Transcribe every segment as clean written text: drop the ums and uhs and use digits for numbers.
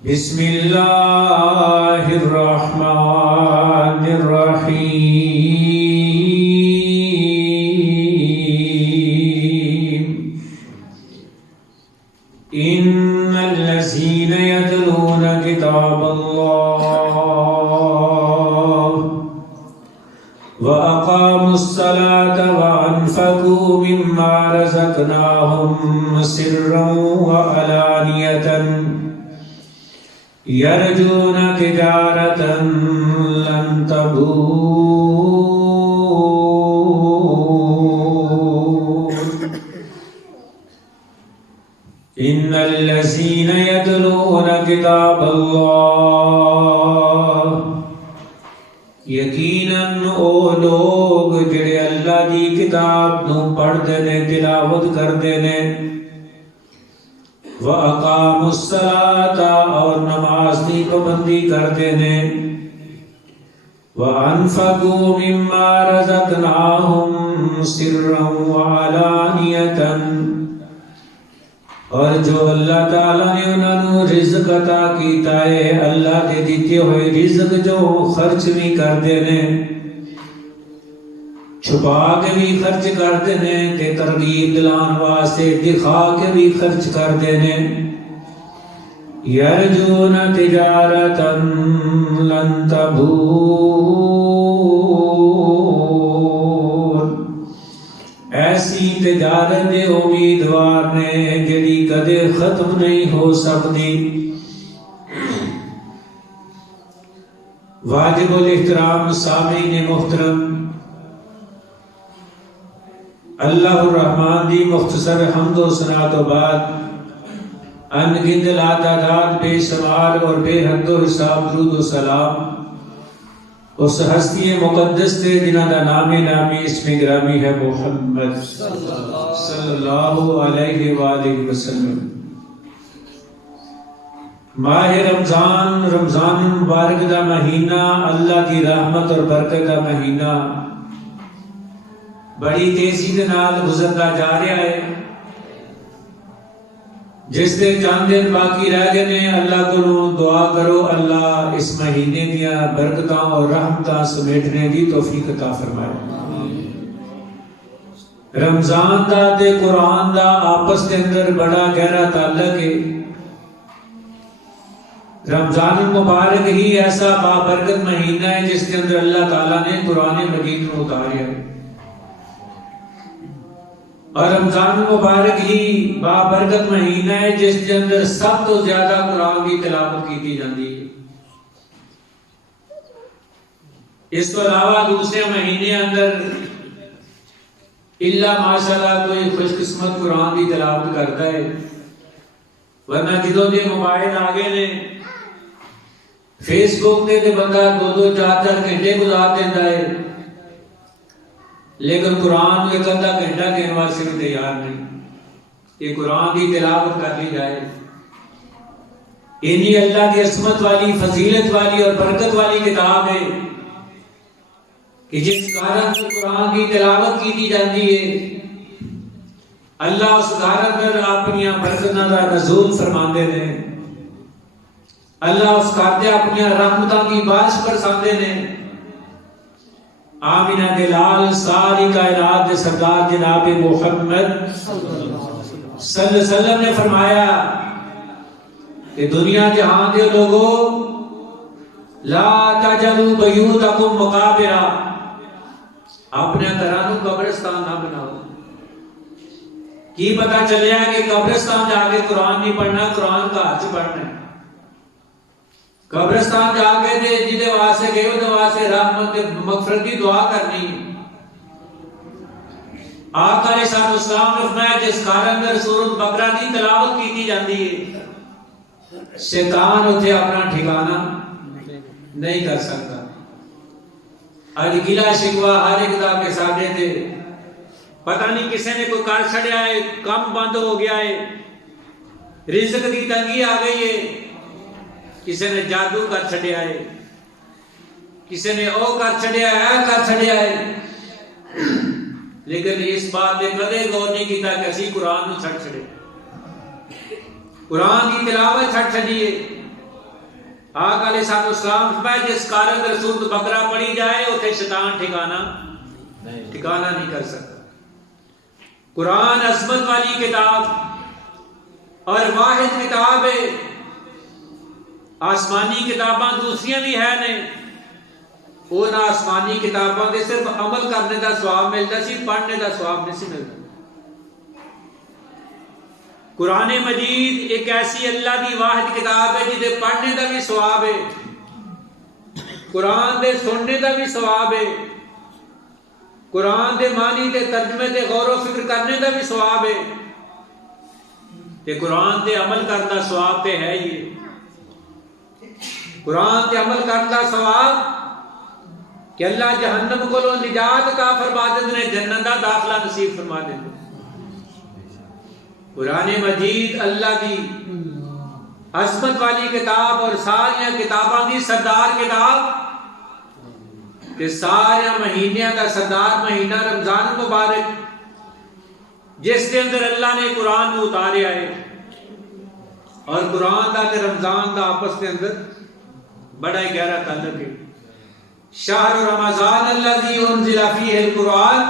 بسم اللہ الرحمن الرحیم ان الذین یتلون کتاب اللہ وَأَقَامُوا الصَّلَاةَ وَأَنفَقُوا مِمَّا رَزَقْنَاهُمْ سِرًّا وَعَلَانِيَةً يَرْجُونَ تِجَارَةً لَّن تَبُورَ إِنَّ الَّذِينَ يَتْلُونَ كِتَابَ اللَّهِ یقیناً او لوگ جڑے اللہ دی کتاب نو پڑھتے نے تلاوت کرتے نے وَأَقَامُوا الصَّلَاةَ اور نماز دی پابندی کرتے نے وَأَنفَقُوا مِمَّا رَزَقْنَاهُمْ سِرًّا وَعَلَانِيَةً اور جو اللہ تعالیٰ نے انہوں رزق عطا کیتا ہے اللہ دے دیتے ہوئے رزق جو خرچ بھی کرتے ہیں چھپا کے بھی خرچ کرتے ہیں تے ترغیب دلان واسطے دکھا کے بھی خرچ کرتے ہیں یرجون تجارتا لن تبور ایسی تجارت دے امیدوار نے جڑی کدے ختم نہیں ہو سکتی واجب الاحترام سامعین محترم اللہ الرحمن دی مختصر حمد و ثنا تو بعد ان گنت لا تعداد بے شمار اور بے حد و حساب درود و سلام اس ہستی مقدس تے جنہ دا نام نامی اسم گرامی ہے محمد صلی اللہ علیہ وآلہ وسلم ماہ رمضان مبارک دا مہینہ اللہ کی رحمت اور برکت دا مہینہ بڑی تیزی دے نال گزرتا جا رہا ہے جس دے چند دن باقی رہ گئے نے اللہ کو دعا کرو اللہ اس مہینے دیا برکتاں اور رحمتاں سمیٹنے دی توفیق عطا فرمائے رمضان دا تے قرآن دا آپس کے اندر بڑا گہرا تعلق ہے رمضان المبارک ہی ایسا بابرکت مہینہ ہے جس کے اندر اللہ تعالیٰ نے قرآن مجید میں اتاریا ہے اور رمضان مبارک ہی بابرکت مہینہ ہے جس کے اندر سب تو زیادہ قرآن کی تلاوت کی جاتی ہے اس کو علاوہ دوسرے مہینے اندر اللہ ماشاءاللہ کوئی خوش قسمت قرآن کی تلاوت کرتا ہے ورنہ جدوں دے موبائل آگے نے فیس بک دے بندہ 2-4 گھنٹے گزار دیتا ہے لیکن قرآن ایک آدھا گھنٹہ دینے واسطے بھی تیار نہیں یہ قرآن کی تلاوت کر لی جائے انہی اللہ کی عصمت والی فضیلت والی اور برکت والی کتاب ہے کہ جس کارن سے قرآن کی تلاوت کی جاتی ہے اللہ اس کارن پر اپنی برکتاں دا نزول فرماندے نے اللہ اس کارتے اپنی رحمتاں کی بارش برساندے نے آمینہ کے لال ساری کائنات کے سردار جناب محمد صلی اللہ علیہ وسلم نے فرمایا کہ دنیا جہاں کے لوگوں لا تجلوا بیوتکم مقابرہ اپنے گھروں قبرستان نہ بناؤ کی پتہ چلیا کہ قبرستان جا کے قرآن نہیں پڑھنا قرآن کا حج پڑھنا ہے قبرستان جا کے دے جدے واسطے گئے ہو تو واسطے رحمت مغفرت کی دعا کرنی آقا علیہ السلام نے فرمایا جس کارن اندر سورۃ بقرہ کی تلاوت کی جاتی ہے شیطان اتنے اپنا ٹھکانہ نہیں کر سکتا اج گلا شکوا ہر ایک دا کے ساتھ دے پتہ نہیں کسی نے کوئی کر چھڑیا ہے کام بند ہو گیا ہے رزق کی تنگی آ گئی ہے کسی نے جادو کر چھڑیا ہے کسی نے او کر چھڑیا ہے کر چھڑیا ہے لیکن اس بات نے کدے غور نہیں کیتا کہ اسی قرآن نو چھڑ چھڑے قرآن کی تلاوت چھڑ چھڑیے آقا علیہ الصلوۃ والسلام فرمایا جس قارئ رسول بقرہ پڑھی جائے اتنے شیطان ٹھکانا نہیں کر سکتا۔ قرآن عظمت والی کتاب اور واحد کتاب ہے، آسمانی کتاباں دوسریاں بھی ہے نے، ان آسمانی کتاباں دے صرف عمل کرنے دا ثواب ملتا سی، پڑھنے دا ثواب نہیں سی ملتا۔ قرآن مجید ایک ایسی اللہ دی واحد کتاب ہے جہدے پڑھنے دا بھی ثواب ہے، قرآن دے سننے دا بھی ثواب ہے، قرآن دے معنی تے ترجمے تے غور و فکر کرنے دا بھی ثواب ہے، تے قرآن تے عمل کرنے دا ثواب تے ہے ہی۔ قرآن تے عمل کرنے دا ثواب کہ اللہ جہنم کو نجات عطا فرما دے، جنت دا داخلہ نصیب فرما دے۔ قرآن مجید اللہ دی عظمت والی کتاب اور ساری کتاباں دی سردار کتاب، کہ سارے مہینیاں دا سردار مہینہ رمضان مبارک، جس کے اندر اللہ نے قرآن کو اتاریا ہے، اور قرآن دا تے رمضان دا آپس کے اندر بڑا ہی گہرا تعلق ہے۔ شہر رمضان الذی انزل فیہ القرآن،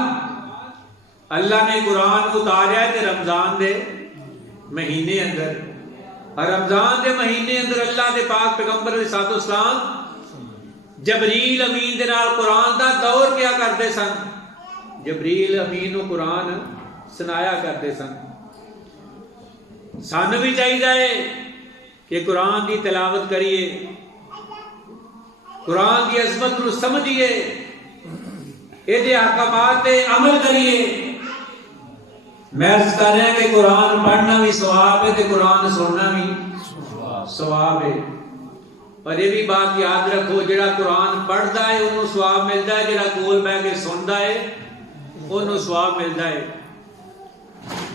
اللہ نے قرآن کو اتاریا ہے کہ رمضان دے مہینے اندر، اور رمضان دے مہینے اندر اللہ دے پاک پیغمبر علیہ الصلوۃ والسلام جبریل امین دے نال قرآن دا دور کیا کرتے سن، جبریل امین نو قرآن سنایا کرتے سن۔ سانو بھی چاہیے کہ قرآن دی تلاوت کریے، قرآن دی عظمت نو سمجھیے، اے دے احکامات تے عمل کریے۔ میں عرض کر رہا کہ قرآن پڑھنا بھی ثواب ہے تے قرآن سننا بھی ثواب ہے، اور یہ بھی بات یاد رکھو، جڑا قرآن پڑھدا ہے انہوں ثواب ملتا ہے، جڑا کول بیٹھ کے سندا ہے انہوں ثواب ملتا ہے۔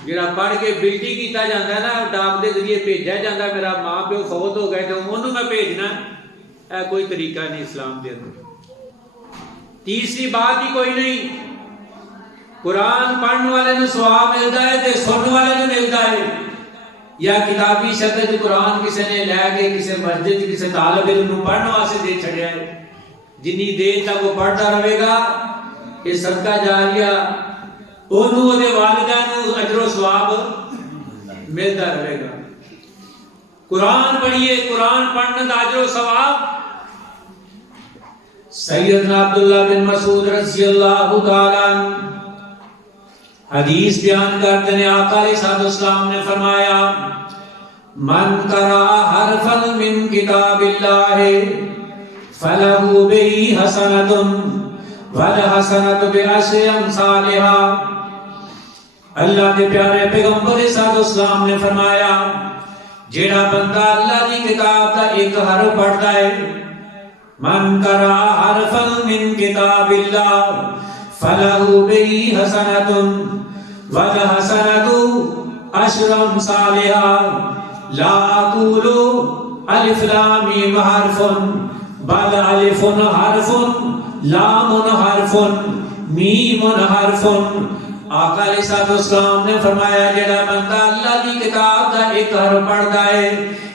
جڑا پڑھ کے بلٹی کیتا جاتا ہے نا، ڈاک دے ذریعے بھیجا جاتا ہے، میرا ماں پیو فوت ہو گئے تو انہوں میں بھیجنا، اے کوئی طریقہ نہیں اسلام دے اندر۔ تیسری بات ہی کوئی نہیں، قرآن پڑھنے والے نے ثواب ملتا ہے تے سننے والے نے ملتا ہے، یا کتابی شکل قرآن کسی نے لے کے کسی مسجد کسی طالب علم کو پڑھنے واسطے دے چھڑیا ہے، جنی دیر تک وہ پڑھتا رہے گا یہ صدقہ جاریہ انہوں دے والدین کو اجر و ثواب ملتا رہے گا۔ قرآن پڑھیے، قرآن پڑھنے دا اجر و ثواب۔ سیدنا عبداللہ بن مسعود رضی اللہ تعالیٰ عنہ حدیث بیان کرتے ہیں، آقا علیہ الصلوۃ والسلام نے فرمایا، من قرأ حرفا من کتاب اللہ فلہ بہ حسنۃ والحسنۃ بعشر امثالها۔ اللہ کے پیارے پیغمبر علیہ الصلوۃ والسلام نے فرمایا، جڑا بندہ اللہ کی کتاب کا ایک حرف پڑھتا ہے، من قرأ حرفا من کتاب اللہ فلہ بہ حسنۃ والحسنۃ عشر امثالها۔ لا اقول الف لام میم حرف بل الف حرف لام حرف میم حرف۔ آقا علیہ الصلوۃ والسلام نے فرمایا، جڑا بندہ اللہ کی کتاب کا ایک حرف پڑھتا ہے،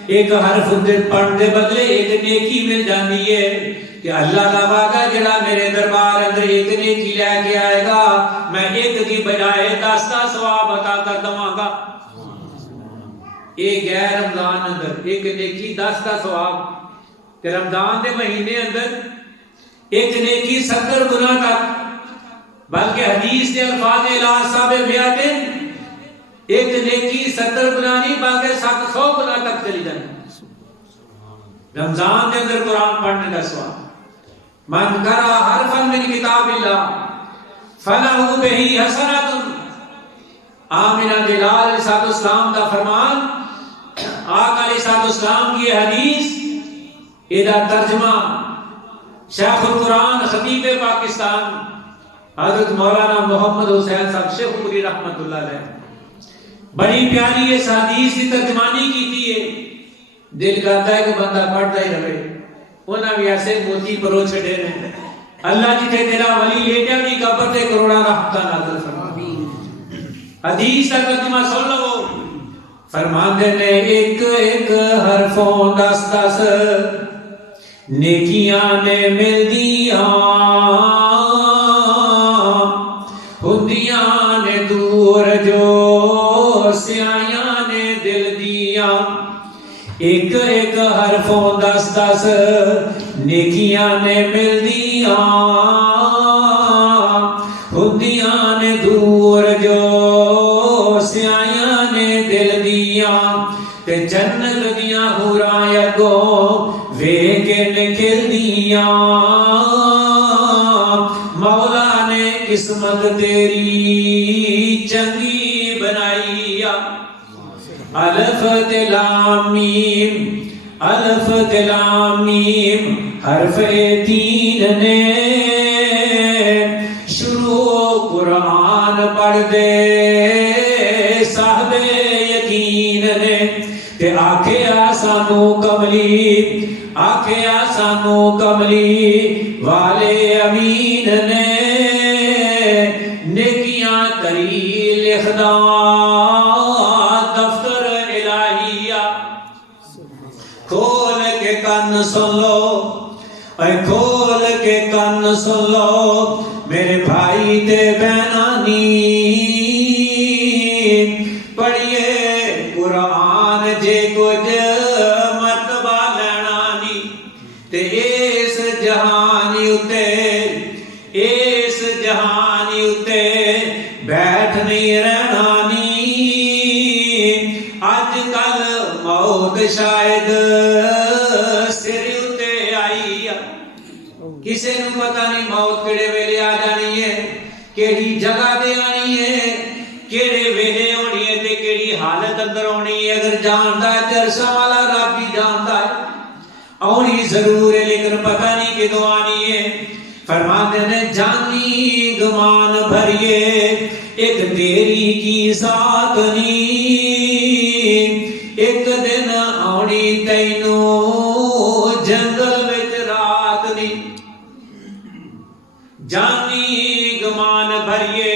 ایک حرف پڑھنے بدلے ایک نیکی مل جاتی ہے، کہ اللہ کا وعدہ جڑا میرے دربار اندر ایک نیکی لے کے آئے گا، میں ایک کی بجائے 10 کا ثواب عطا کر دوں گا۔ ایک غیر رمضان اندر ایک نیکی 10 کا ثواب، کہ رمضان کے مہینے اندر ایک نیکی 70 گنا تک، بلکہ حدیث کے الفاظ اعلیٰ صاحب بیعت، ایک نیکی 70 گنا نہیں بلکہ 700 گنا تک چلی جائے رمضان کے اندر قرآن پڑھنے کا ثواب۔ من قرأ حرفا من کتاب اللہ فلہ بہ حسنۃ۔ آمنہ بلال علیہ الصلوۃ والسلام کا فرمان، آقا علیہ الصلوۃ والسلام کی حدیث، ادھا ترجمہ شیخ القرآن خطیب پاکستان حضرت مولانا محمد حسین صاحب شیخ پوری رحمت اللہ علیہ بڑی پیاری اس حدیث کی ترجمانی کی تھی۔ دل کرتا ہے کہ بندہ پڑھتا ہی رہے، انہاں بھی ایسے موتی پرو چھڑے نے، اللہ جی تے تیرا ولی لیٹا بھی قبر تے کروڑا رحمتہ نازل فرما۔ حدیث کا ترجمہ سن لو، فرماندے نے ایک ایک حرفوں 10 10 نیکیاں نے ملدیاں ہندیاں نے دور جو سیائیاں نے دل دیا ایک ایک حرفوں 10 10 نیکیاں نے ملدیاں ہندیاں نے دور جو سیائیاں نے دل دیا تے جنت دیاں حوراں اگوں ویکھ کے نکل دیاں مولا نے قسمت تیری چنگی بنائی الف تے لام میم الف تے لام میم حرف 3 نے شروع قرآن پڑھ دے صاحب یقین نے تے آکھیا سانو کملی آکھیا سانو کملی والے امین نے نیکیاں کری لکھدا دفتر الہیہ کھول کے کان سن لو اے کھول کے کان سن لو میرے بھائی تے بہنانی پڑھیے قرآن جے کچھ مرتبہ لینا نی تے اس جہانی اتے اس جہانی اتے بیٹھ نہیں رہنا نی اج کل موت شاید سر اتے آئی کسے نو پتہ نہیں موت کیڑے ویلے آ جانی ہے کیڑی جگہ تے آنی ہے کیڑے ویلے ہونی ہے تے کیڑی حالت اندر ہونی ہے اگر جاندا ہے تے عرشاں والا رب ہی جاندا ہے آنی ضرور ہے لیکن پتہ نہیں کدوں آنی ہے فرماتے ہیں جانی گمان بھریے ایک تیری کی ذات نہیں ایک دن آنی تینو جنگل وچ رات نہیں جانی گمان بھریے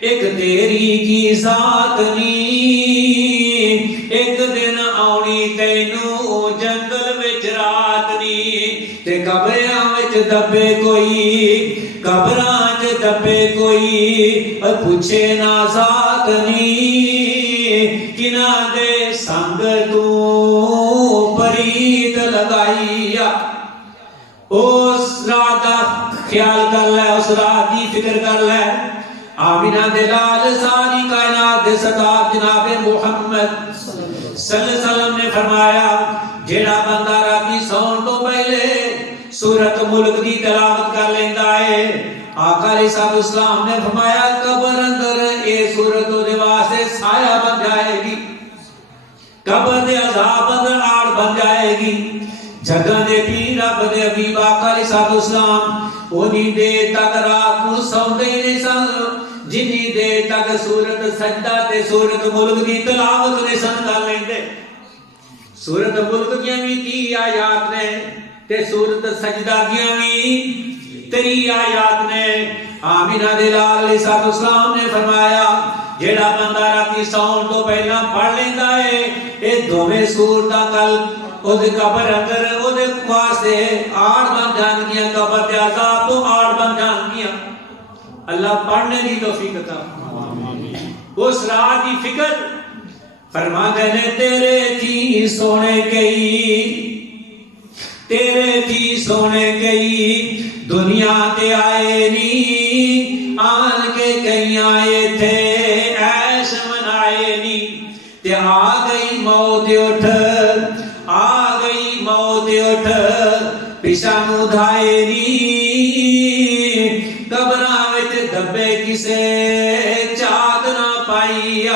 ایک تیری کی ذات نہیں ایک دن آنی تینو جنگل وچ رات نہیں تے قبراں وچ دبے کوئی قبراں وچ دبے کوئی پوچھے نہ ذات نہیں کنا دے سنگ تو پریت لگائی اس رات دا خیال کر لے اس رات دی فکر کر لے آمینہ دلال ساری کائنات دے سردار جناب محمد صلی اللہ علیہ وسلم نے فرمایا جیڑا بندہ راتی سون تو پہلے سورت ملک دی تلاوت کر لیندا ہے آقا علیہ السلام نے فرمایا قبر اندر اے سورت دے واسطے سایہ بن جائے گی قبر دے عذاب اندر آڑ بن جائے گی جگہ دے پیر رب دے حبیب آقا علیہ السلام اونی دیر تک رات نو سوندے نہیں سن جنی دیر تک سورت سجدہ تے سورت ملک دی تلاوت نے سن کر لیندے سورت ملک دیاں بھی 30 آیات نے تے سورت سجدہ دیاں بھی 3 آیات نے آمینہ دے لال علیہ السلام نے فرمایا جیڑا بندہ راتی سون تو پہلا پڑھ لیندا ہے اے دوویں سورتاں کل او دے قبر اندر او دے واسطے آڑ بن جان گیاں قبر دے عذاب تو آڑ بن جان گیاں اللہ پڑھنے دی توفیق عطا اس رات دی فکر فرماندے نے تیرے تھی سونے گئی تیرے تھی سونے گئی دنیا تے آئے نی آن کے کہیں آئے تھے عیش منائے نی تے آ گئی موت اٹھ آ گئی موت اٹھ پیشانو دھائے نی قبراں وچ دبے کسے چاہت نہ پائی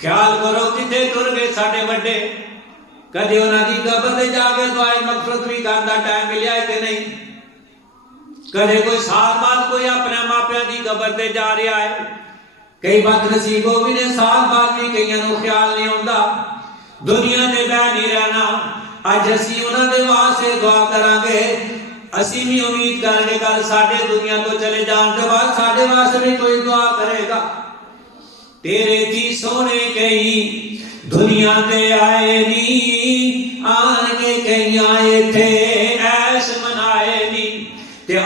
خیال کرو کتے ٹر گئے ساڈے وڈے کدی انہاں دی قبر تے جا کے دعائے مغفرت بھی کرن دا ٹائم ملیا ہے کہ نہیں کدے کوئی سال بعد کوئی اپنے ماپیاں دی قبر تے جا رہا ہے کئی بد نصیبوں بھی نے سال بعد بھی کئیاں نو خیال نہیں ہوندا دنیا تے بہ نہیں رہنا اج اسی انہاں دے واسطے دعا کراں گے اسی بھی امید کر کے کل ساڈے دنیا تو چلے جان کے بعد ساڈے واسطے بھی کوئی دعا کرے گا تیرے تھی سونے کہیں دنیا تے آئے نی آن کے کہیں آئے تھے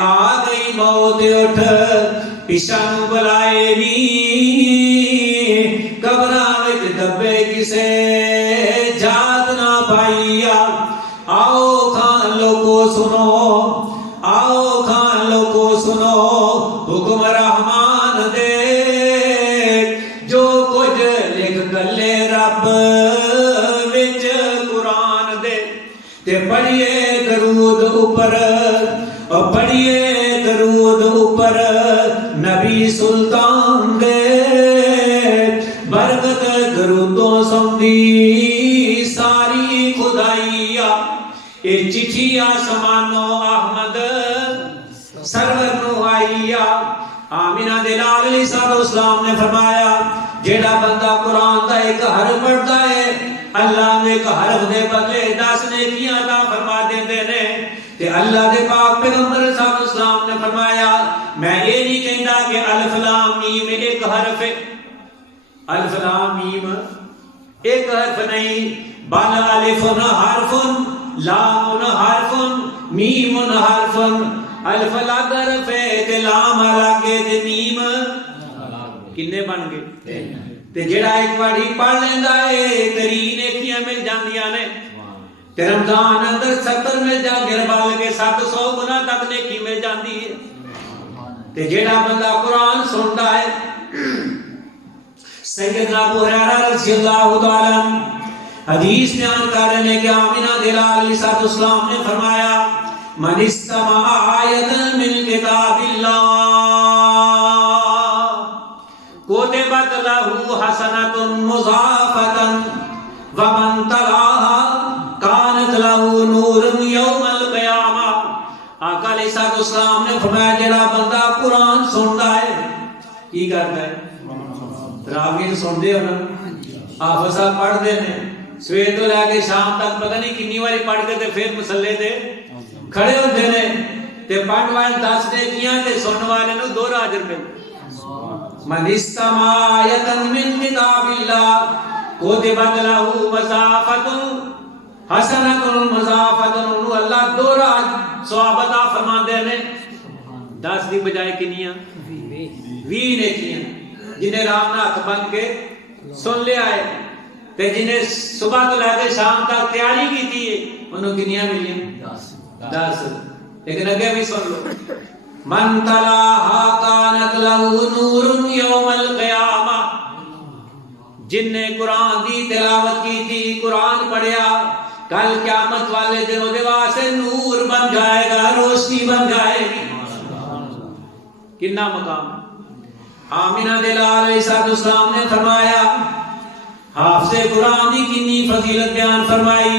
آ گئی موت اٹھ پیشاں نوں بلائے نی قبراں وچ دبے کسے جات نہ پائیا آؤ کھان لوگو سنو آؤ کھان لوگو سنو حکم رحمان دے جو کچھ لکھ گلے رب وچ قرآن دے تے پڑھیے درود اوپر اور پڑھیے درود اوپر نبی سلطان دے برکت درودوں سمدی ساری خدائیا اے چٹھی آسمانو احمد سرور نو آئیا آمینہ دے لال علیہ السلام نے فرمایا جیڑا بندہ قرآن دا ایک حرف پڑھتا ہے اللہ نے ایک حرف دے بدلے 10 نیکیاں عطا فرما دیندے نے تے اللہ دے پاک پیغمبر صلی اللہ علیہ وسلم نے فرمایا میں یہ نہیں کہندا کہ الف لام میم ایک حرف ہے الف لام میم ایک حرف نہیں بل الف حرف لام حرف میم حرف الف الگ حرف ہے تے لام الگ ہے تے میم کنے بن گئے تے جڑا ایک واری پڑھ لیندا ہے تری نیکیاں مل جاندیاں نے تے رمضان اندر 70 مل جاندے بلکہ 700 گنا تک نیکی مل جاندی ہے تے جڑا بندہ قرآن سندا ہے سیدنا ابو ہریرہ رضی اللہ تعالی عنہ حدیث بیان کر رہے ہیں کہ آمینہ دے لال علیہ السلام نے فرمایا من استمع آیت من کتاب اللہ کتبت له حسنة مضافة ومن تلاها كانت له نور يوم القيامة آقا علیہ السلام نے فرمایا جڑا بندہ قرآن سنتا ہے کی کرتا ہے تراویح سنتے ہو نا حافظ صاحب پڑھتے ہیں سویر تو لے کے شام تک پتہ نہیں کنی باری پڑھ کے تے پھر مسلے تے کھڑے ہوتے ہیں تے پڑھ والے 10 نیکیاں تے سننے والے نوں 2 اجر ملتے من استمع آیت من کتاب اللہ کتبت له مضافۃ حسنۃ مضافۃ انہوں اللہ 2 ثواب عطا فرماندے نے 10 دی بجائے کنیاں 20 نیکیاں جنہیں رام نہ ہاتھ بن کے سن لیا ہے تے جنہیں صبح تو لے کے شام تک تیاری کی تھی انہوں کنیاں ملیاں 10 لیکن اگے بھی سن لو من تلاها كانت له نور يوم القيامة جن نے قرآن دی تلاوت کی تھی قرآن پڑھیا کل قیامت والے دن دے واسطے نور بن جائے گا روشنی بن جائے گی کتنا مقام آمینہ دے لال علیہ السلام نے فرمایا حافظ قرآن دی کتنی فضیلت بیان فرمائی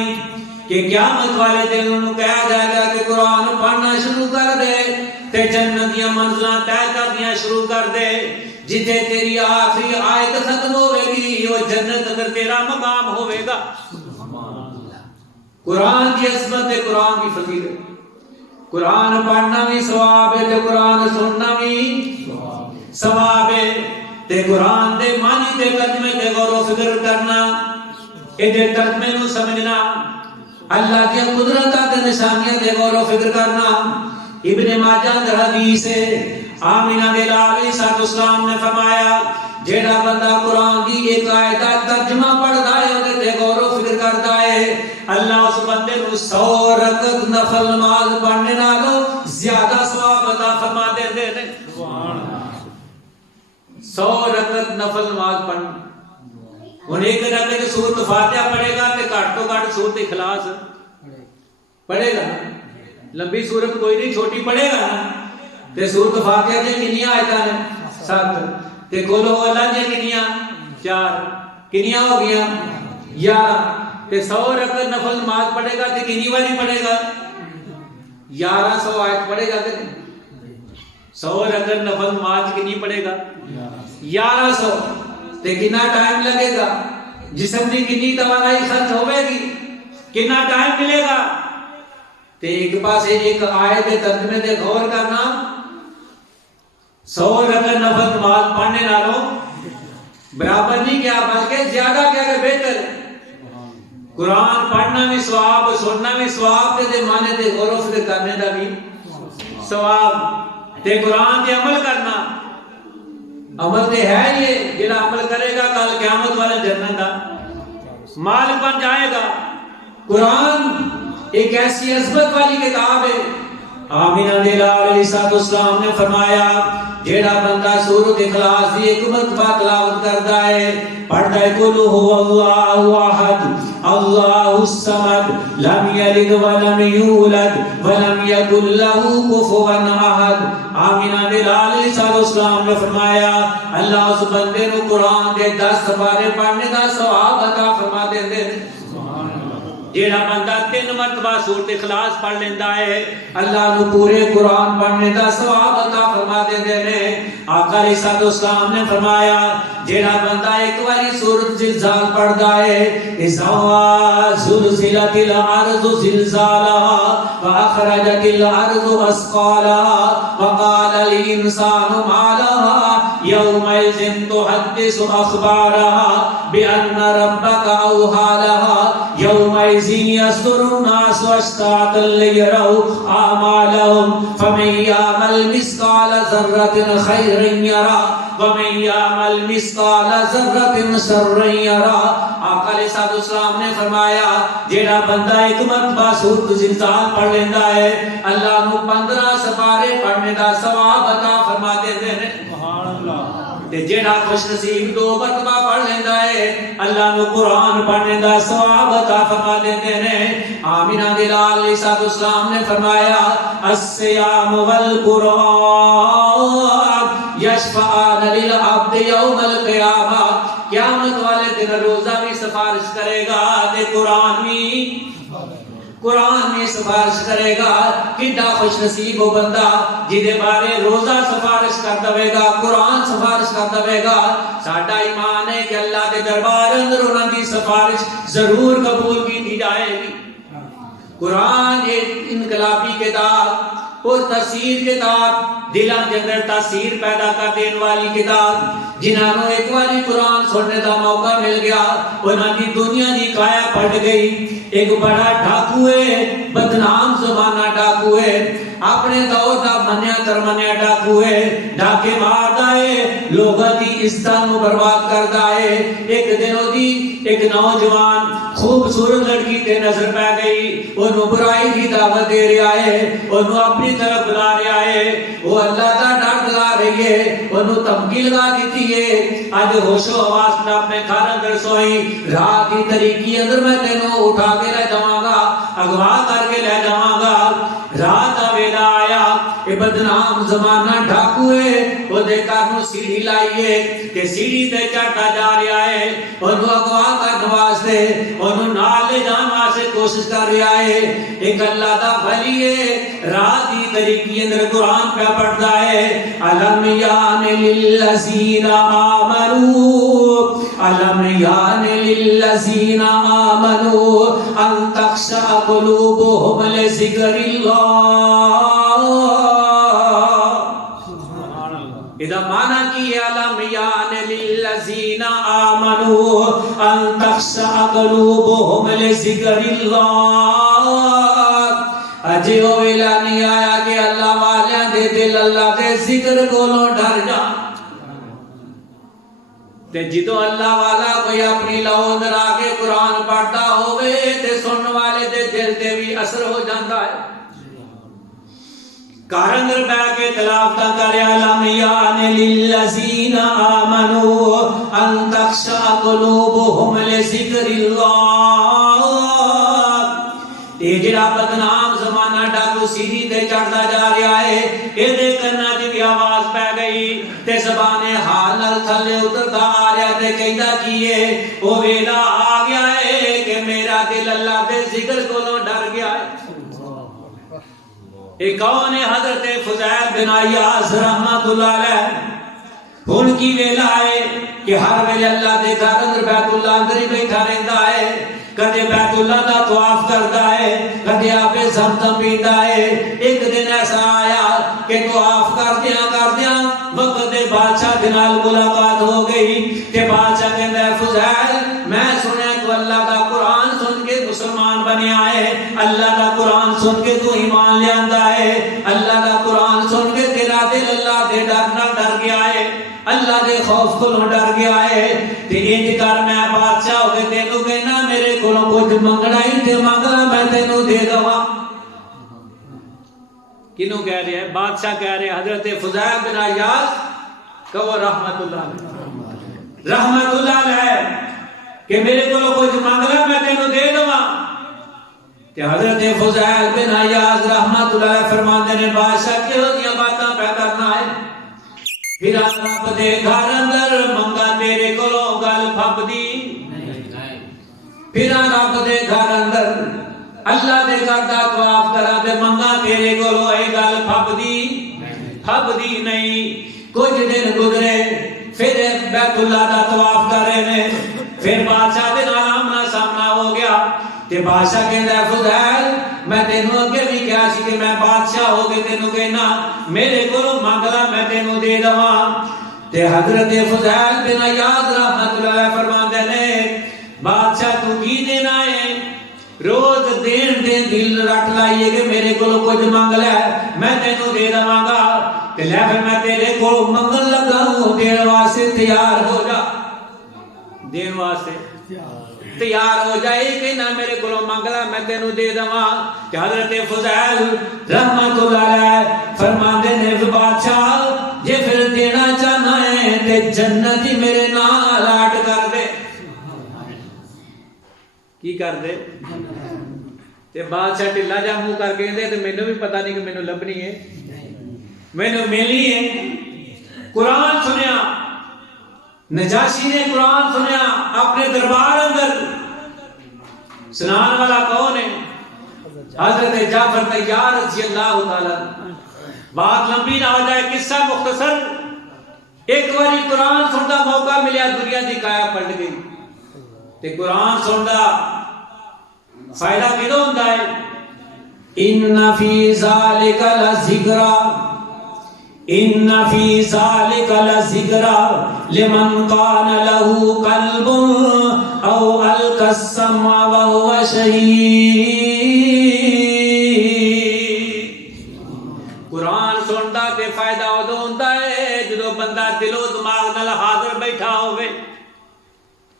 کہ قیامت والے دن انہوں کہا جائے گا کہ قرآن پڑھنا شروع کر دے تے جنت دیا منزلاں طے کرنیاں شروع کر دے جتھے تیری آخری آیت ختم ہوے گی وہ جنت اندر تیرا مقام ہوے گا قرآن کی عظمت ہے قرآن کی فضیلت قرآن پڑھنا بھی ثواب ہے تے قرآن سننا بھی ثواب ہے تے قرآن دے معنی تے ترجمے تے غور و فکر کرنا اے دے ترجمے نو سمجھنا اللہ کی قدرت تے نشانیاں تے غور و فکر کرنا ابن ماجہ در حدیث ہے آمینہ دے لال علیہ السلام نے فرمایا جیڑا بندہ قرآن دی ایک آیت دا ترجمہ پڑھدا ہے تے تے غور و فکر کردا ہے اللہ اس بندے نو 100 رکعت نفل نماز پڑھنے نالوں زیادہ ثواب عطا فرما دیندے نے سبحان اللہ 100 رکعت نفل نماز پڑھنا ہن ایک رکعت سورۃ فاتحہ پڑھے گا تے گھٹ تو گھٹ سورۃ اخلاص پڑھے گا لمبی سورت کوئی نہیں چھوٹی پڑھے گا نا تے سورۃ فاتحہ دی کنیاں آیتاں نے 7 تے قل هو اللہ دی کنیاں 4 کنیاں ہو گیا 11 تے 100 رکعت نفل نماز پڑھے گا تے کنی والی پڑھے گا 1100 آیت پڑھے گا تے 100 رکعت نفل نماز کنی پڑھے گا 1100 تے کتنا ٹائم لگے گا جسم دی کنی توانائی خرچ ہوے گی کتنا ٹائم ملے گا تے ایک پاس ایک آیت ترجمے تے غور کرنا 100 رکعت نفل نماز پڑھنے نالوں برابر نہیں کیا بلکہ زیادہ کیا کہ بہتر قرآن پڑھنا بھی ثواب سننا بھی ثواب تے معنی تے غور و فکر کرنے دا بھی ثواب تے قرآن تے عمل کرنا عمل تے ہے یہ جڑا عمل کرے گا کل قیامت والے جنت دا مالک بن جائے گا۔ قرآن ایک ایسی عظمت والی کتاب ہے۔ آمینہ دے لال علیہ السلام نے فرمایا جیڑا بندہ سورۃ اخلاص دی ایک مرتبہ تلاوت کردا ہے پڑھدا ہے قل هو اللہ احد اللہ الصمد لم یلد ولم یولد ولم یکن له کفوا احد۔ آمینہ دے لال علیہ السلام نے فرمایا اللہ اس بندے نو قرآن دے 10 سپارے پڑھنے دا ثواب عطا فرما دیندے نے۔ جیڑا بندہ 3 مرتبہ سورۃ اخلاص پڑھ لیندا ہے اللہ نو پورے قرآن پڑھنے دا ثواب عطا فرما دیندے نے۔ آقا علیہ السلام نے فرمایا جیڑا بندہ ایک باری سورۃ زلزال پڑھدا ہے اذا زلزلت الارض زلزالها واخرجت الارض اثقالها وقال الانسان ما لها يومئذ تحدث اخبارها بان ربك اوحى لها يومئذ يصدر الناس اشتاتا ليروا اعمالهم فمن يعمل مثقال ذرة خيرا يره ومن يعمل مثقال ذرة شرا يره۔ آقا علیہ السلام نے فرمایا جیڑا بندہ ایک مرتبہ سورۃ زلزال پڑھ لیندا ہے اللہ نو 15 سپارے پڑھنے دا ثواب عطا فرما دیندے نے۔ سبحان اللہ۔ تے جیڑا خوش نصیب 2 مرتبہ پڑھ لیندا ہے اللہ نو قرآن پڑھنے دا ثواب عطا فرما دیندے نے۔ آمینہ دے لال علیہ السلام نے فرمایا الصیام والقرآن یشفعان للعبد یوم القیامہ، قیامت والے دن روزہ بھی سفارش کرے گا تے قرآن میں سفارش کرے گا۔ کڈا خوش نصیب ہو بندہ جدے بارے روزہ سفارش کر دے گا قرآن سفارش کر دے گا۔ ساڈا ایمان ہے کہ اللہ کے دربار اندر انہاں دی سفارش ضرور قبول کی جائے گی۔ قرآن ایک انقلابی کتاب اور تفسیر کتاب دلاں دے اندر تاثیر پیدا کر دین والی کتاب جنہاں نوں ایک باری قرآن سننے دا موقع مل گیا انہاں دی دنیا دی کایا پلٹ گئی۔ ایک بڑا ڈاکو ہے بدنام زمانہ ڈاکو ہے اپنے دور دا منیا ترمنیا ڈاکو ہے ڈاکے ماردا ہے لوگاں دی عزتاں نوں برباد کردا ہے۔ ایک دن دی ایک نوجوان خوبصورت لڑکی تے نظر پہ گئی اونوں برائی دی دعوت دے رہا ہے اونوں اپنی طرف بلا رہا ہے وہ اللہ دا ڈر دلا رہی ہے اونوں دھمکی لگا دیتی ہے اج ہوش و حواس نال اپنے گھر اندر سوئی رات دی طریقی اندر میں تینوں اٹھا کے لے جاواں گا اغوا کر کے لے جاواں گا۔ رات دا ویلا آیا اے بدنام زمانہ ڈاکو ہے او دے گھر نوں سیڑھی لائیے تے سیڑھی تے چڑھدا جا رہا ہے اونوں اغوا کرن واسطے اونوں نال لے جان واسطے کوشش کر رہا ہے۔ ایک اللہ دا ولی ہے رات دی طریقی اندر قرآن پہ پڑھدا ہے الم یان للذین آمنوا الم یان للذین آمنوا ان تخشع قلوبهم لذکر اللہ۔ اذا معنی کی علم یان للذین آمنوا ان تخشع قلوبهم لذکر اللہ۔ اجے او ویلا نہیں آیا کہ اللہ والیاں دے دل اللہ دے ذکر کولوں ڈر جان تے جدوں اللہ والا کوئی اپنی لو اندر آ کے قرآن پڑھدا ہوے تے سنن والے دے دل تے بھی اثر ہو جاندا ہے۔ گھر اندر بیٹھ کے تلاوت کرے علم یان للذین آمنوا ان تخشع قلوبهم لذکر اللہ۔ تے جڑا بدنام زمانہ ڈاکو سیڑھی تے چڑھدا جا رہا ہے ایدے کناں وچ بھی آواز پہ گئی تے زبان حال نال تھلے اتردا آ رہا تے کہندا کی ہے او ویلا آ گیا ہے کہ میرا دل اللہ دے ذکر کولوں ڈر گیا ہے۔ ایک کون ہے حضرت فضیل بن عیاض رحمۃ اللہ علیہ ان کی ویلا ہے کہ ہر ویلے اللہ دے گھر اندر بیت اللہ اندر ہی بیٹھا رہندا ہے کدے بیت اللہ دا طواف کردا ہے کدے آب زمزم پیندا ہے۔ ایک دن ایسا آیا کہ طواف کردیاں وقت دے بادشاہ دے نال ملاقات ہو گئی کہ بادشاہ کہندا ہے فضیل میں سنیا تو اللہ دا قرآن سن کے مسلمان بنیا ہے اللہ دا قرآن سن کے تو ایمان لے آندا ہے، اللہ دا قرآن سن کے تیرا دل اللہ دے ڈر نال ڈر گیا ہے، اللہ دے خوف کو ڈر گیا ہے، تے انج کر میں بادشاہ ہو کے تینوں کہنا میرے کولوں کچھ منگنا ہی تے منگنا میں تینوں دے دواں۔ کنوں کہہ رہے ہیں؟ بادشاہ کہہ رہے ہیں حضرت فضیل بن عیاض کہو رحمت اللہ علیہ، رحمت اللہ علیہ کہ میرے کو کچھ مانگنا میں تینوں دے دواں۔ کہ حضرت فضیل بن عیاض رحمت اللہ علیہ فرماندے نے بادشاہ کیوں دیا باتاں پہ کرنا ہے، پھر رب دے گھر اندر منگا تیرے کولوں گل پھبدی، پھر رب دے گھر اندر اللہ دے گھر دا طواف کرا تے منگا تیرے کولوں اے گل پھبدی نہیں۔ کچھ دن گزرے پھر بیت اللہ دا طواف کر رہے نے، پھر بادشاہ دے نال آمنا سامنا ہو گیا تے بادشاہ کہندا ہے فضیل میں تینوں اگے بھی کہا سی کہ میں بادشاہ ہو کے تینوں کہنا میرے کولوں منگ لا میں تینوں دے دواں۔ تے حضرت فضیل بن عیاض رحمت اللہ علیہ فرماندے نے بادشاہ تو کی دینا ہے، روز دین دے دل رکھ لائیے کہ میرے کولوں کچھ منگ لے میں تینوں دے دواں گا، تے لے پھر میں تیرے کولوں منگن لگا ہوں، دین واسطے تیار ہو جا، دین واسطے تیار ہو جائے کہ نہ میرے کولوں منگ لا میں تینوں دے دواں۔ کہ حضرت فضیل رحمت اللہ علیہ فرماندے نے بادشاہ جے پھر دینا چاہنا ہے تے جنت ہی میرے نال الاٹ کر دے۔ کی کر دے؟ تے بادشاہ ٹھلا جا منہ کر کے دے تے مینوں بھی پتہ نہیں کہ مینوں لبنی ہے، مینوں ملی ہے۔ قرآن سنیا، نجاشی نے قرآن سنیا اپنے دربار اندر، سنان والا کون ہے؟ حضرت جعفر طیار رضی اللہ تعالی۔ بات لمبی نہ ہو جائے، قصہ مختصر، ایک باری قرآن سنتا موقع ملیا دنیا دی کایا پلٹ گئی، تے قرآن سنتا فائدہ کدوں ہوندا ہے؟ ان فی ذالک لذکرا، ان فی ذالک لذکرا لمن کان لہ قلب او القی السمع وہو شہید۔ قرآن سنتا تے فائدہ ادوں ہوندا ہے جدوں بندہ دل و دماغ نال حاضر بیٹھا ہوئے،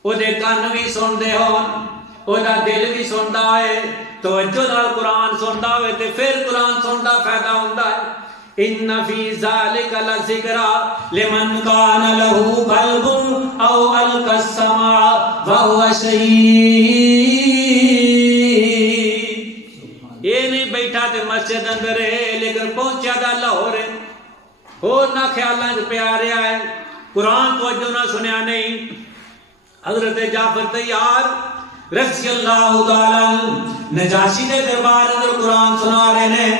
او دے کان بھی سندے ہون، او دا دل بھی سندا ہے، توجہ نال قرآن سندا ہوئے تے پھر قرآن سندا فائدہ ہوندا ہے۔ ان فی ذالک لذکرا لمن کان لہ قلب او القی السمع وہو شہید۔ یہ نہیں بیٹھا تے مسجد اندر ہے لیکن پہنچیا دا لاہور ہے، اور نہ خیالاں وچ پیا رہا ہے، قرآن توجہ نہ سنیا نہیں۔ حضرت جعفر طیار رضی اللہ تعالی نجاشی نے دربار اندر قرآن سنا رہے ہیں،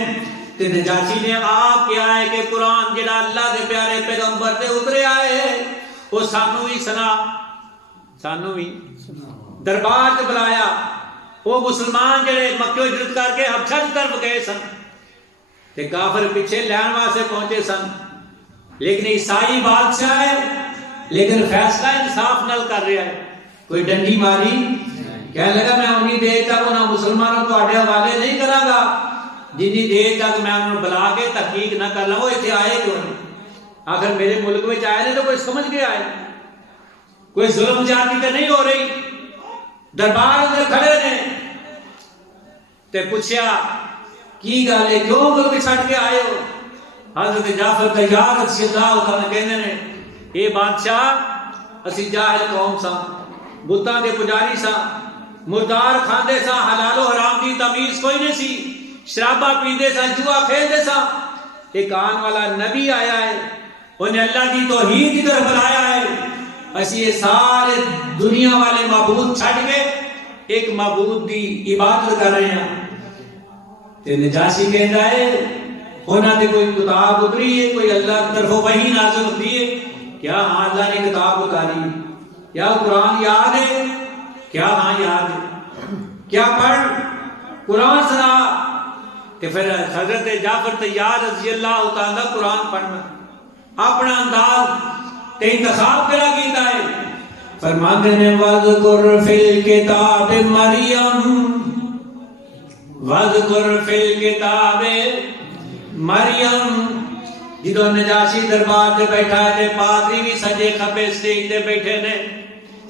تے نجاشی نے آپ کیا ہے کہ قرآن جڑا اللہ دے پیارے پیغمبر تے اترے آئے وہ سانو بھی سنا، سانو بھی دربار تے بلایا۔ وہ مسلمان جڑے مکہ ہجرت کر کے حبشہ کی طرف گئے سن تے کافر پیچھے لین واسطے پہنچے سن، لیکن عیسائی بادشاہ ہے لیکن فیصلہ انصاف نال کر رہا ہے، کوئی ڈنڈی ماری کہنے لگا میں انہی دیر تک انہاں مسلمانوں کو اڈے حوالے نہیں کراں گا جنی دیر تک میں انہوں بلا کے تحقیق نہ کر لوں وہ اتنے آئے کیوں نہیں، آخر میرے ملک میں آئے نہیں تو کوئی سمجھ کے آئے، کوئی ظلم جاتی تو نہیں ہو رہی۔ دربار اندر کھڑے نے تے پوچھیا کی گل ہے کیوں ملک چھڈ کے آئے ہو؟ حضرت جعفر طیار رضی اللہ تعالی کہندے نے اے بادشاہ اسی جاہل قوم سا، بتاں دے پجاری سا، مردار کھاندے سا، حلال و حرام دی تمیز کوئی نہیں سی، شرابہ پیندے سا، جوا کھیلدے سا۔ ایک آن والا نبی آیا ہے، انہیں اللہ کی توحید کی طرف بلایا ہے، اسی یہ سارے دنیا والے معبود چھڑ کے ایک معبود دی عبادت کر رہے ہیں۔ تے نجاشی کہتا ہے انہاں تے کوئی کتاب اتری ہے، کوئی اللہ کی طرف وحی نازل ہوتی ہے؟ کیا ہاں اللہ نے کتاب اتاری؟ کیا قرآن یاد ہے؟ کیا ہاں یاد ہے؟ کیا پڑھ قرآن سنا؟ کہ پھر حضرت جعفر طیار رضی اللہ تعالیٰ قرآن پڑھنا اپنا انداز تے انتخاب کرا کیتا ہے۔ فرماتے ہیں وَذْكُرْ فِي الْكِتَابِ مَرْيَمَ وَذْكُرْ فِي الْكِتَابِ مریم جدو نجاشی دربار تے بیٹھا ہے تے پادری بھی سجے کھپے سٹیج تے بیٹھے نے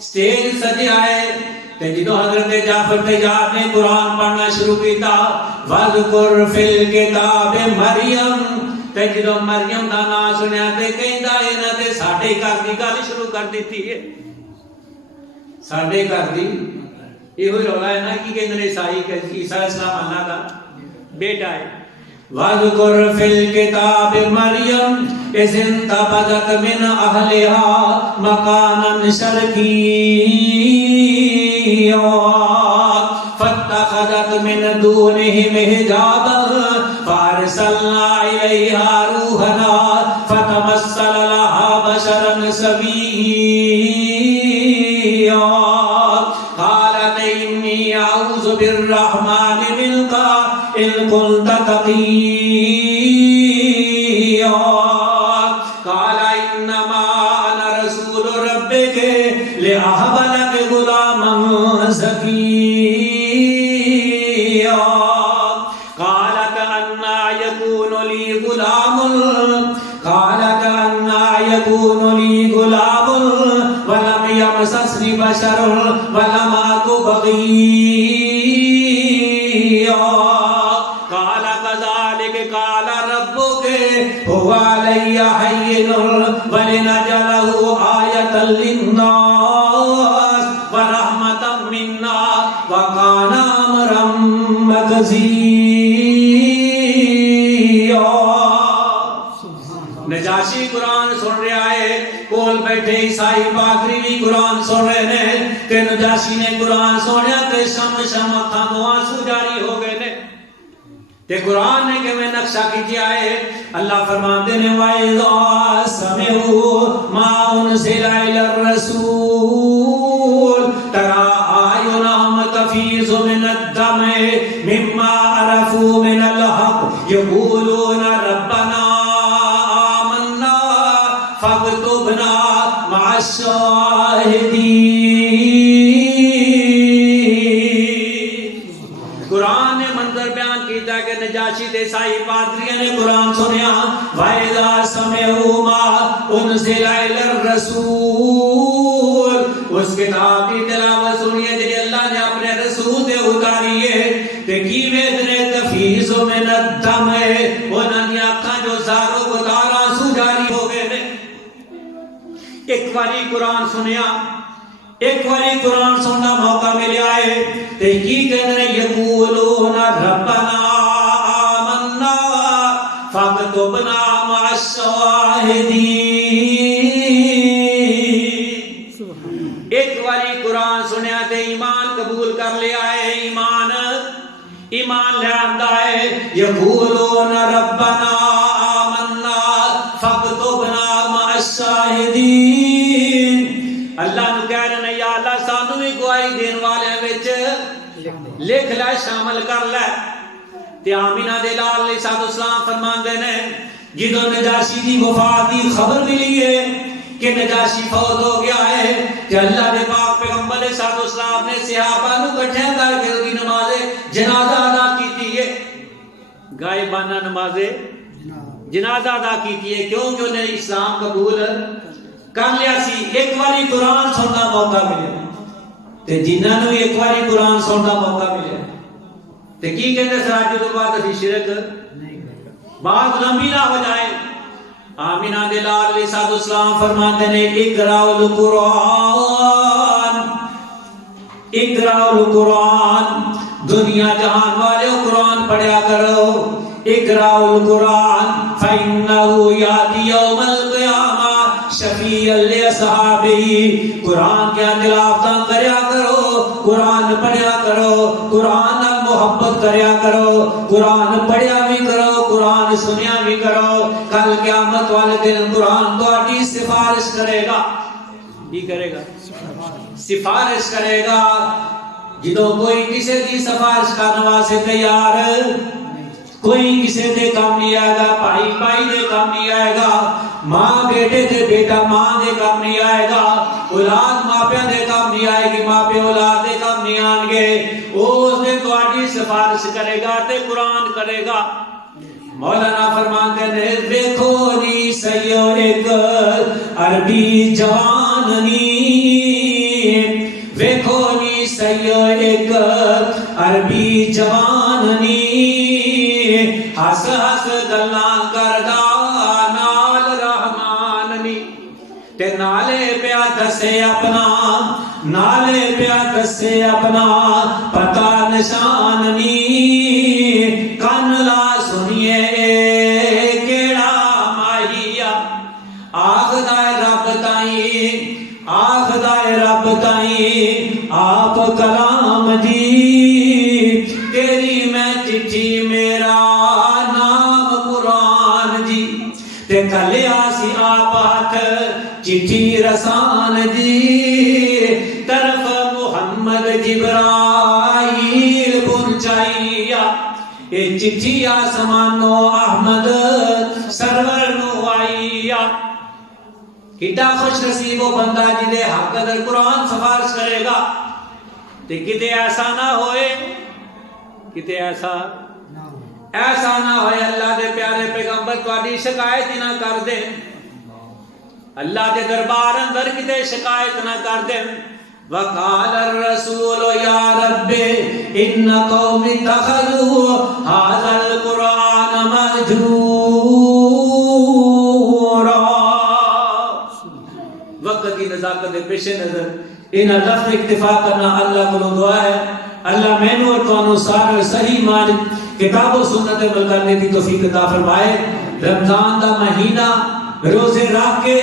سٹیج سجے آئے تے جدو حضرت جعفر تیار نے قرآن پڑھنا شروع کیتا وَذْكُرْ فِي الْكِتَابِ مریم تے جدو مریم دا نام سنیا تے کہندا انہاں تے ساڈے گھر دی گل شروع کر دیتی ہے ساڈے گھر دی یہ ہوئی رولا ہے نا کہ کہندے عیسائی کہ عیسیٰ السلام اللہ کا بیٹا ہے وَذْكُرْ فِي الْكِتَابِ مَرْيَمَ إِذِ انتَبَذَتْ مِنْ أَهْلِهَا مَكَانًا شَرْقِيًّا فَاتَّخَذَتْ مِنْ دُونِهِمْ حِجَابًا فَأَرْسَلْنَا إِلَيْهَا رُوحَنَا فَتَمَثَّلَ لَهَا بَشَرًا سَوِيًّا قَالَتْ إِنِّي أَعُوذُ بِالرَّحْمَنِ مِنْكَ إِن كُنتَ تَقِيًّا قَالَ إِنَّمَا أَنَا رَسُولُ رَبِّكَ لِأَهَبَ لَكَ غُلَامًا زَكِيًّا قَالَتْ أَنَّىٰ يَكُونُ لِي غُلَامٌ وَلَمْ يَمْسَسْنِي بَشَرٌ وَلَمْ أَكُ بَغِيًّا قَالَ كَذَٰلِكَ قَالَ رَبُّكِ هُوَ عَلَيَّ هَيِّنٌ وَلِنَجْعَلَهُ آيَةً لِّلنَّاسِ وَرَحْمَةً مِنَّا وَكَانَ أَمْرًا مَّقْضِيًّا نجاشی قرآن سن رہا ہے کول بیٹھے عیسائی پادری بھی قرآن سن رہے ہیں کہ نجاشی نے قرآن سنیا تے شم اکھاں تو آنسو جاری ہو گئے نے تے قرآن نے کہ میں نقشہ کیجیا ہے اللہ فرماتے ہیں وَإِذَا سَمِعُوا مَا أُنزِلَ إِلَى الرَّسُولِ تَرَىٰ أَعْيُنَهُمْ تَفِيضُ مِنَ الدَّمْعِ مِمَّا عَرَفُوا مِنَ الْحَقِّ يَقُولُونَ رَبَّنَا آمَنَّا فَاكْتُبْنَا مَعَ الشَّاهِدِينَ قرآن نے منظر بیان کیتا کہ نجاشی تے عیسائی پادریوں نے قرآن سنیا وَإِذَا سَمِعُوا مَا أُنزِلَ إِلَى الرَّسُولِ اس کتاب کی تلاوت سنیے جی اللہ نے اپنے رسول دے اتاری ہے تے کی ویدنے تفیض من الدمع انہاں دی آنکھاں جو زارو گدار آنسو جاری ہو گئے نے ایک باری قرآن سنیا ایک باری قرآن سننا موقع ملیا ہے تے کی کہنے یقولون ربنا آمنا فاکتبنا مع الشاہدین ایک باری قرآن سنیا تے ایمان قبول کر لیا ہے ایمان لے آندا ہے یقولون ربنا آمنا فاکتبنا مع الشاہدین اللہ نو کہہ رہے ہیں یا اللہ سانو بھی گواہی دین والے وچ لکھ لے شامل کر لے تے آمینہ دے لال علیہ السلام فرماندے نے جدو نجاشی دی وفات دی خبر ملی ہے کہ نجاشی فوت ہو گیا ہے کہ اللہ دے پاک پیغمبر علیہ السلام نے صحابہ نو اکٹھے کر کے اس کی نماز جنازہ ادا کیتی ہے غائبانہ نماز جنازہ ادا کیتی ہے کیونکہ انہیں اسلام قبول کر لیا سی ایک باری قرآن سننا موقع ملے تے جنہاں نو ایک باری قرآن سننا موقع ملے تے کی کہتے سراج تو بعد اسی شرک بات لمبی نہ ہو جائے آمینہ دے لال علیہ السلام فرماتے ہیں اقرأوا القرآن دنیا جہان والے قرآن پڑھیا کرو اقرأوا القرآن فإنه يأتي يوم القيامة شفیع لأصحابہ قرآن کیا تلاوت کریا کرو قرآن پڑھیا کرو قرآن محبت کریا کرو قرآن پڑھیا بھی کرو قرآن سنیا بھی کرو کل قیامت والے دن قرآن تہاڈی سفارش کرے گا کی کرے گا سفارش کرے گا جدوں کوئی کسی دی سفارش کرنے واسطے تیار کوئی کسی دے کام نہیں آئے گا بھائی بھائی دے کام نہیں آئے گا ماں بیٹے دے بیٹا ماں دے کام نہیں آئے گا اولاد ماں پیاں دے کام نہیں آئے گی ماں پہ اولاد دے کام نہیں آن گے اس نے تہاڈی سفارش کرے گا تے قرآن کرے گا۔ مولانا فرماتے ہیں دیکھو نی سیو ایک عربی جوان نی، دیکھو نی سیو ایک عربی جوان نی، ہس ہس گلاں کردا نال رحمان نی، تے نالے پیا دسے اپنا، نالے پیا دسے اپنا پتہ نشان نی، کن لا سنیے کیڑا ماہیا، آخدا ہے رب تائیں، آخدا ہے رب تائیں آپ کلام جی، تیری میں چٹھی میرا نام قرآن جی، تے کلیا سی آپ ہاتھ چٹھی رسان جی، طرف محمد جبرائیل پہنچائیا، یہ چٹھی آسمانو احمد سرور نو آئیا۔ کتا خوش نصیب وہ بندہ جنہیں حق قدر قرآن سفارش کرے گا، تے کتے ایسا نہ ہوئے، کتے ایسا نہ ہوئے اللہ دے پیارے پیغمبر تواڈی شکایت ہی نہ کر دے، اللہ دے دربار اندر کتے شکایت نہ کر دے۔ وقال الرسول یا رب ان قوم اتخذوا هذا القرآن مهجورا، وقت کی نزاکت پیش نظر ان لفظ اکتفا کرنا اللہ کو دعا ہے، اللہ مینوں اور تانوں سارے صحیح مان کتاب و سنت عمل کرنے کی توفیق عطا فرمائے۔ رمضان دا مہینہ روزے رکھ کے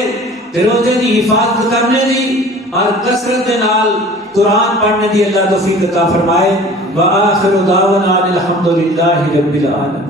روزے دی حفاظت کرنے دی اور کثرت نال قرآن پڑھنے دی اللہ توفیق عطا فرمائے۔ وآخر دعوانا الحمدللہ رب العالمین۔